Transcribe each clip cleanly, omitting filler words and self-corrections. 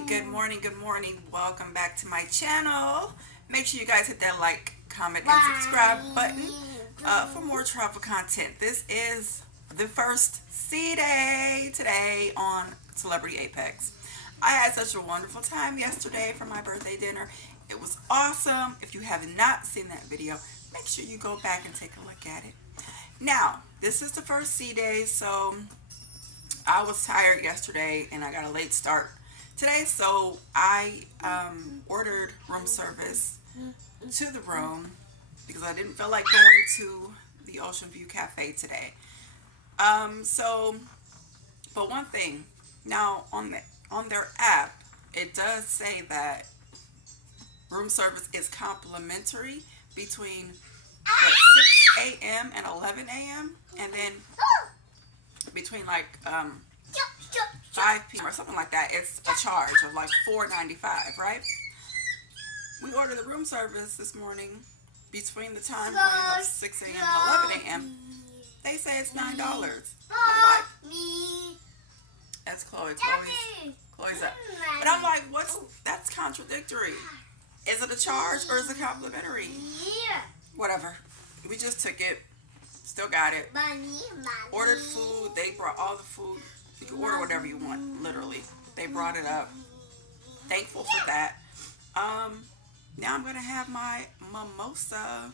good morning, good morning. Welcome back to my channel. Make sure you guys hit that like, comment, and subscribe button for more travel content. This is the first C day today on Celebrity Apex. I had such a wonderful time yesterday for my birthday dinner. It was awesome. If you have not seen that video, make sure you go back and take a look at it. Now, this is the first C day, so I was tired yesterday and I got a late start today, so I ordered room service to the room because I didn't feel like going to the Ocean View Cafe today. But one thing, now on their app, it does say that room service is complimentary between 6 a.m. and 11 a.m. and then between like 5 p.m. or something like that, it's a charge of like $4.95, right? We ordered the room service this morning between the time frame of 6 a.m. and 11 a.m. They say it's $9. I'm like, that's Chloe. Chloe's up. But I'm like, that's contradictory. Is it a charge or is it complimentary? Whatever. We just took it. Still got it. Ordered food. They brought all the food. You can order whatever you want, literally. They brought it up. Thankful for that. Now I'm going to have my mimosa.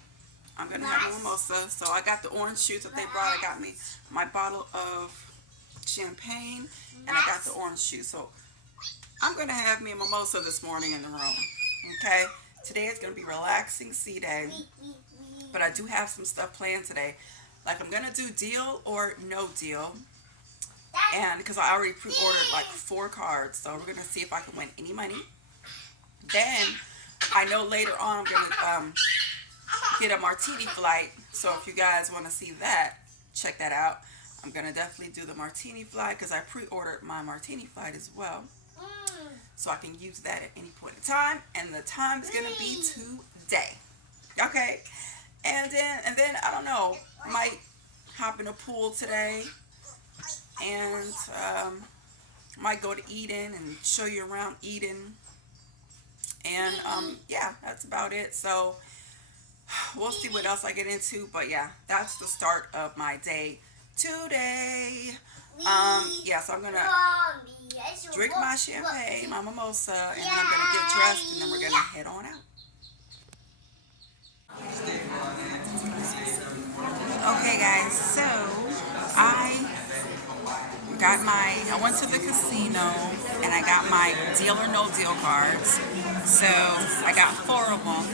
So I got the orange juice that they brought. I got me my bottle of champagne. And I got the orange juice. So I'm going to have me a mimosa this morning in the room. Okay? Today is going to be relaxing C day. But I do have some stuff planned today. Like, I'm going to do deal or no deal. And because I already pre-ordered like 4 cards. So we're going to see if I can win any money. Then I know later on I'm going to get a martini flight. So if you guys want to see that, check that out. I'm going to definitely do the martini flight because I pre-ordered my martini flight as well. So I can use that at any point in time. And the time is going to be today. Okay? And then I don't know, might hop in a pool today and might go to Eden and show you around Eden. And yeah, that's about it. So we'll see what else I get into. But yeah, that's the start of my day today. Yeah, so I'm going to drink my champagne, my mimosa, and then I'm going to get dressed and then we're going to head on out. Okay guys, so I went to the casino and I got my deal or no deal cards. So I got 4 of them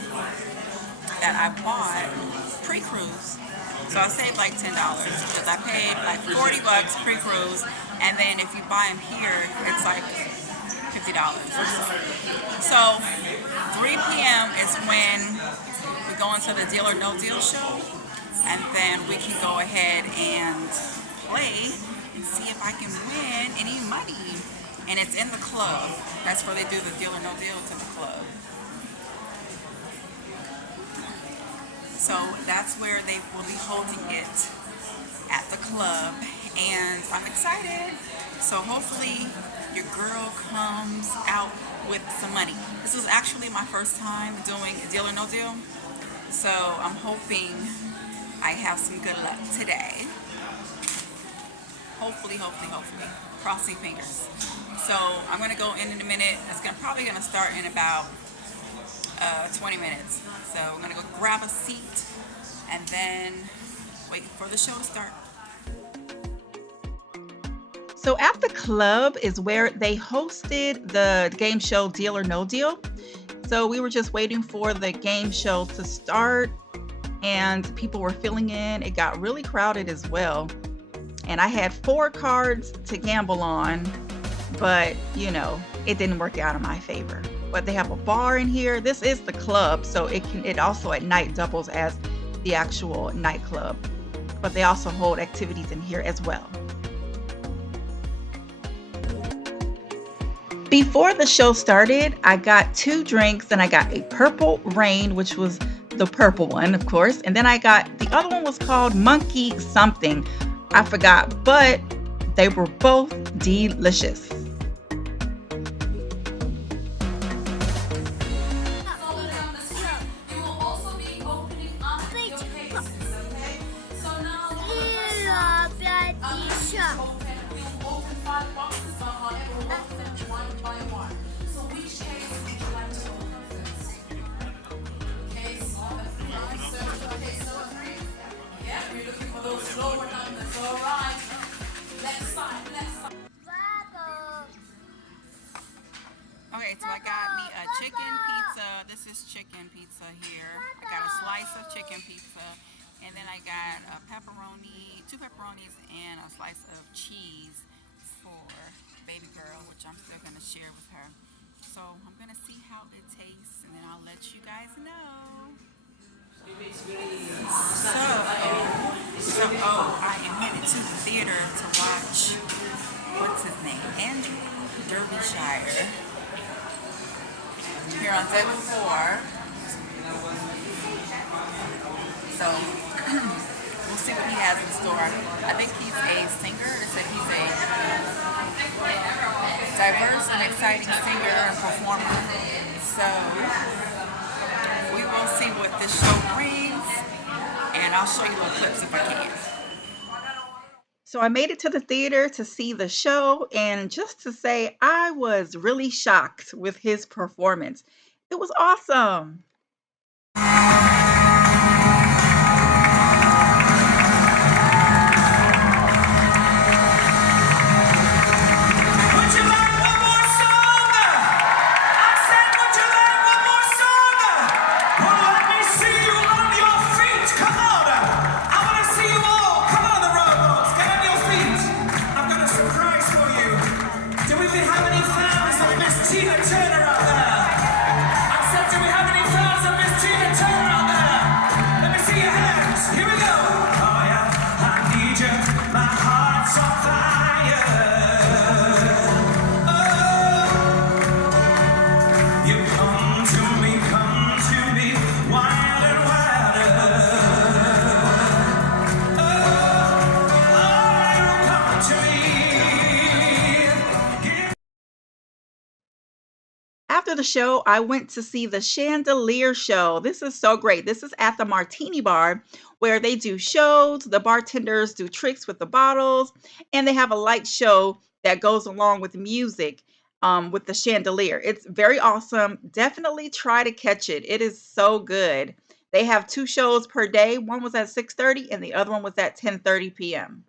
that I bought pre-cruise. So I saved like $10 because I paid like $40 pre-cruise, and then if you buy them here, it's like $50 or so. So 3 p.m. is when we go into the deal or no deal show. And then we can go ahead and play and see if I can win any money. And it's in the club. That's where they do the deal or no deal, to the club. So that's where they will be holding it, at the club. And I'm excited. So hopefully your girl comes out with some money. This is actually my first time doing a deal or no deal. So I'm hoping I have some good luck today. Hopefully. Crossing fingers. So I'm going to go in a minute. It's probably going to start in about 20 minutes. So I'm going to go grab a seat and then wait for the show to start. So at the club is where they hosted the game show Deal or No Deal. So we were just waiting for the game show to start. And people were filling in. It got really crowded as well. And I had 4 cards to gamble on, but you know, it didn't work out in my favor. But they have a bar in here. This is the club, so it also at night doubles as the actual nightclub. But they also hold activities in here as well. Before the show started, I got 2 drinks and I got a Purple Rain, which was the purple one, of course. And then I got, the other one was called Monkey something. I forgot, but they were both delicious. open 5 boxes, but however, we'll open them one by one. So which case would you like to open first? Case number 3. Are we searching for case number 3? Yeah, we're looking for those lower numbers. All right. Left side, left side. Okay, so I got me a chicken pizza. This is chicken pizza here. I got a slice of chicken pizza. And then I got a pepperoni, 2 pepperonis, and a slice of cheese for baby girl, which I'm still going to share with her. So I'm going to see how it tastes, and then I'll let you guys know. I am headed to the theater to watch, what's his name? Andrew Derbyshire. Here on Table 4. So we'll see what he has in store. I think he's a singer. It said he's a diverse and exciting singer and performer. So we will see what this show brings, and I'll show you little clips if I can. So I made it to the theater to see the show, and just to say, I was really shocked with his performance. It was awesome. After the show, I went to see the Chandelier show. This is so great. This is at the Martini Bar where they do shows. The bartenders do tricks with the bottles, and they have a light show that goes along with music with the chandelier. It's very awesome. Definitely try to catch it. It is so good. They have 2 shows per day. One was at 6:30 and the other one was at 10:30 p.m.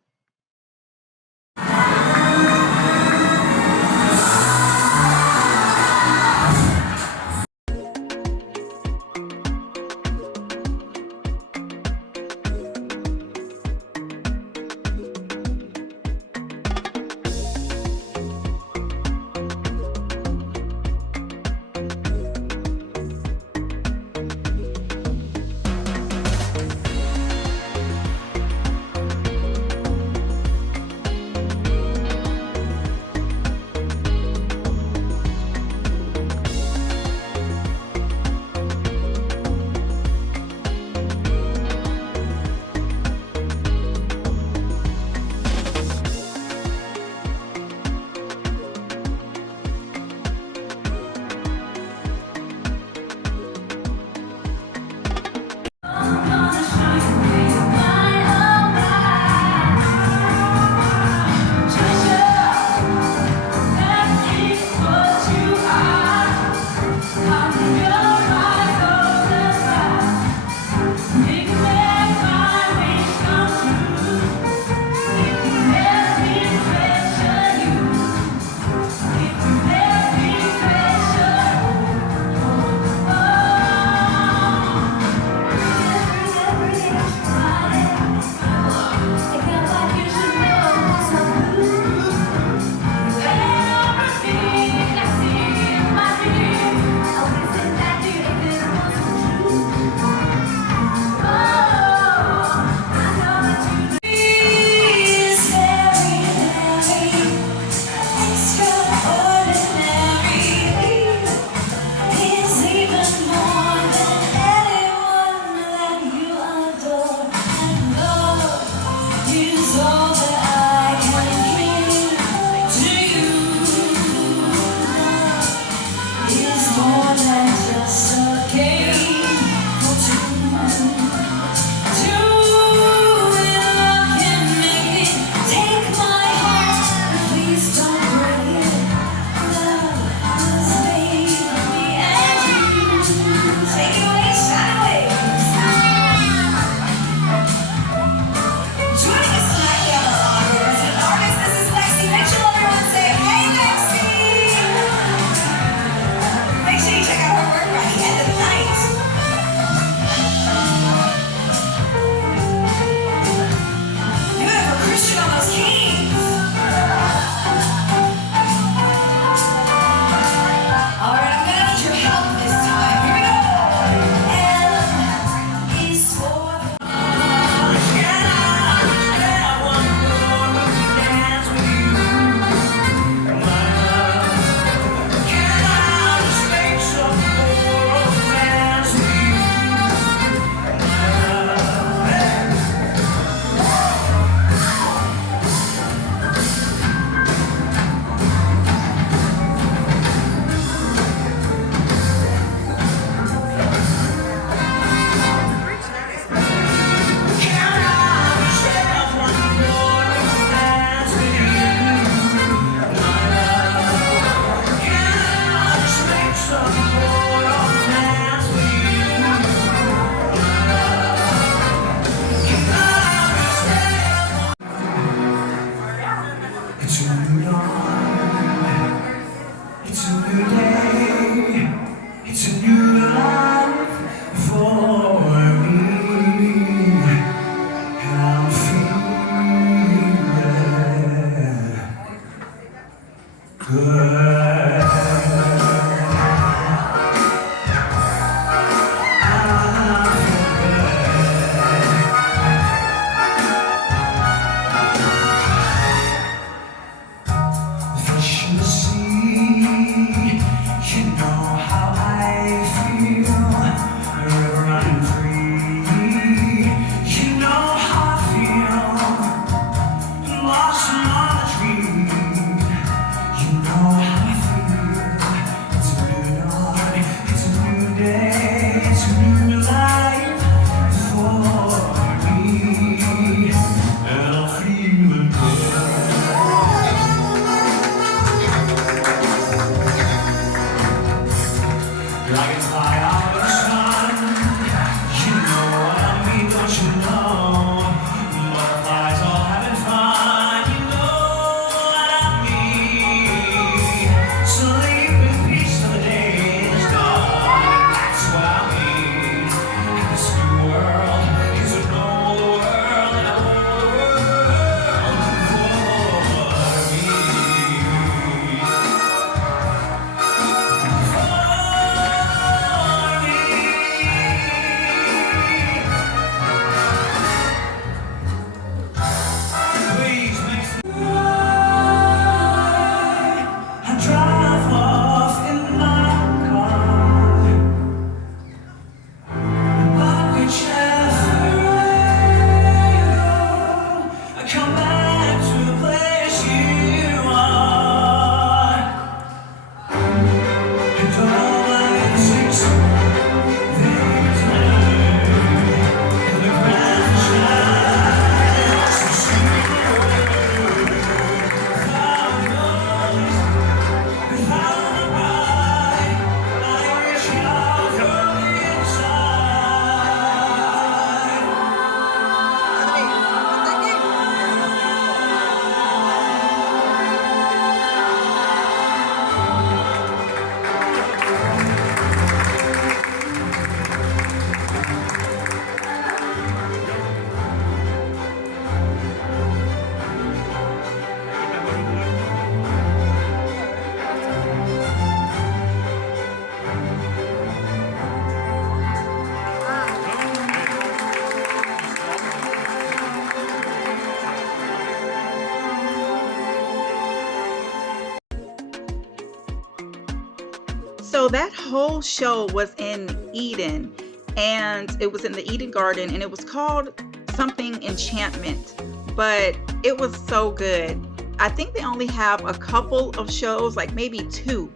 So that whole show was in Eden, and it was in the Eden Garden, and it was called something Enchantment, but it was so good. I think they only have a couple of shows, like maybe two.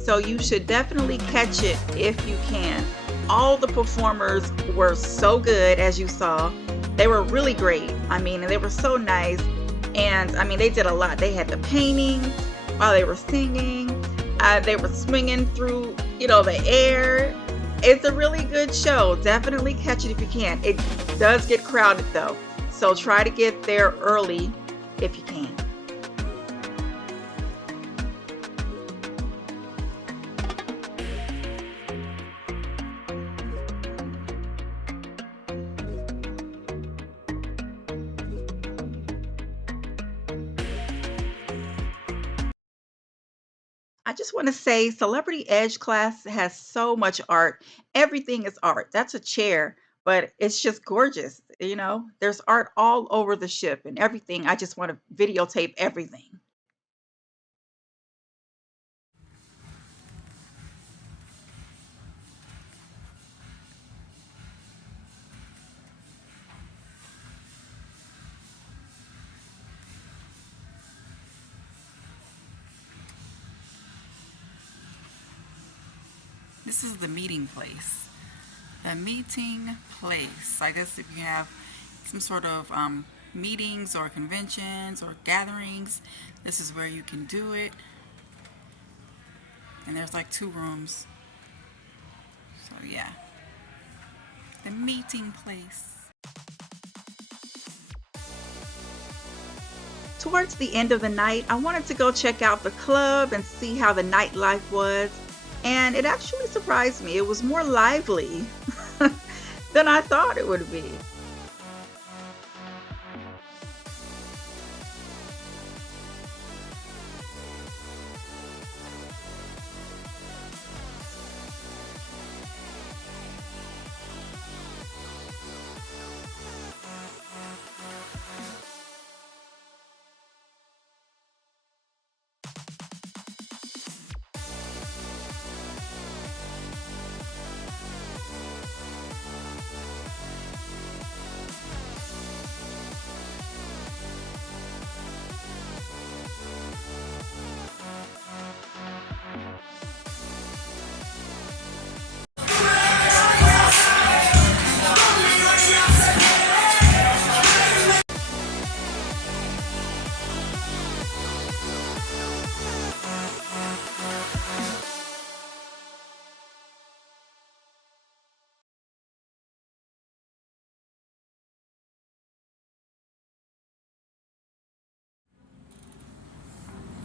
So you should definitely catch it if you can. All the performers were so good, as you saw. They were really great. I mean, and they were so nice. And I mean, they did a lot. They had the paintings while they were singing. They were swinging through, the air. It's a really good show. Definitely catch it if you can. It does get crowded though. So try to get there early if you can. I just want to say Celebrity Edge class has so much art. Everything is art. That's a chair, but it's just gorgeous. There's art all over the ship and everything. I just want to videotape everything. This is the meeting place. The meeting place. I guess if you have some sort of meetings or conventions or gatherings, this is where you can do it. And there's like two rooms. So yeah, the meeting place. Towards the end of the night, I wanted to go check out the club and see how the nightlife was. And it actually surprised me. It was more lively than I thought it would be.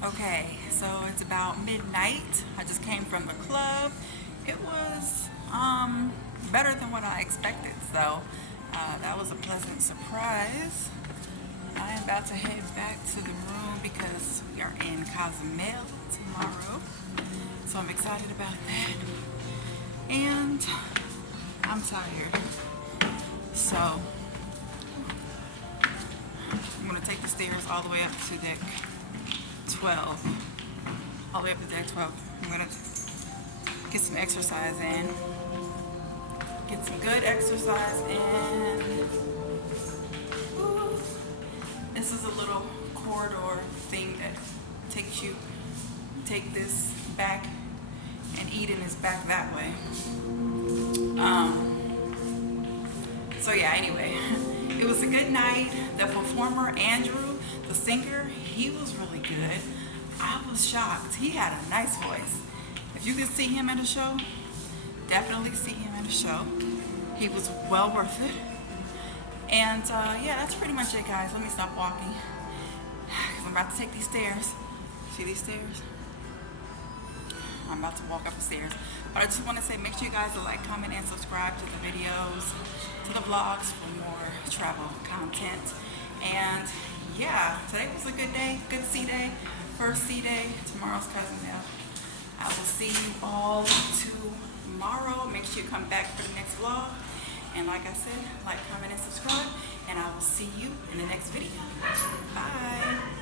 Okay, so it's about midnight. I just came from the club. It was better than what I expected, so that was a pleasant surprise. I am about to head back to the room because we are in Cozumel tomorrow, so I'm excited about that. And I'm tired, so I'm gonna take the stairs all the way up to deck 12. All the way up to deck 12. I'm gonna get some exercise in. Get some good exercise in. Woo. This is a little corridor thing that take this back, and Eden is back that way. So yeah, anyway, it was a good night. The performer, Andrew, the singer, he was really good. I was shocked. He had a nice voice. If you could see him at a show, definitely see him at a show. He was well worth it. And yeah, that's pretty much it, guys. Let me stop walking because I'm about to take these stairs. See these stairs? I'm about to walk up the stairs. But I just want to say, make sure you guys like, comment, and subscribe to the videos, to the vlogs for more travel content. And yeah, today was a good day, good sea day, first sea day. Tomorrow's Cozumel. I will see you all tomorrow. Make sure you come back for the next vlog. And like I said, like, comment, and subscribe. And I will see you in the next video. Bye.